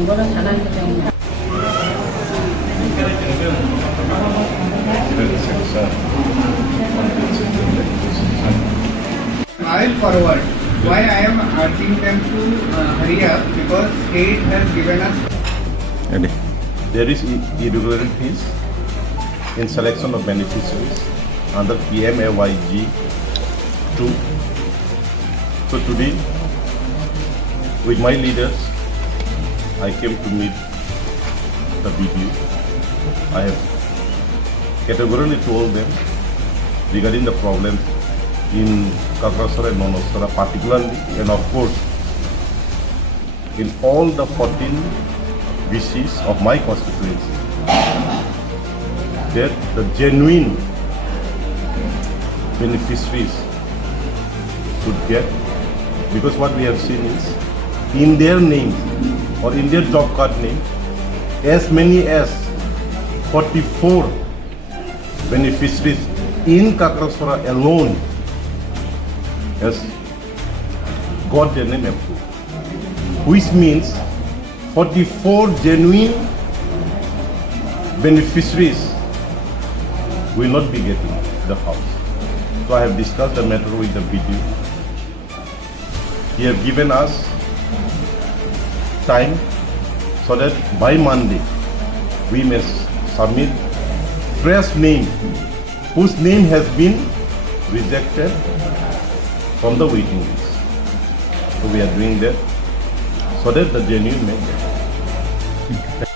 이거는 잘하기 때문에. I'll forward. Why I am urging them to hurry up, because state has given us. There is irregularities in selection of beneficiaries under PMAYG 2. So today, with my leaders, I came to meet the BDU. I have categorically told them regarding the problem in Kakrasara and Nonosara particularly, and of course in all the 14 VCs of my constituency, that the genuine beneficiaries should get, because what we have seen is in their names or in their job card name, as many as 44 beneficiaries in Kakrasara alone has got their name approved, which means 44 genuine beneficiaries will not be getting the house. So I have discussed the matter with the BDU. He have given us time so that by Monday we may submit fresh name whose name has been rejected from the waiting list. So we are doing that so that the genuine may get.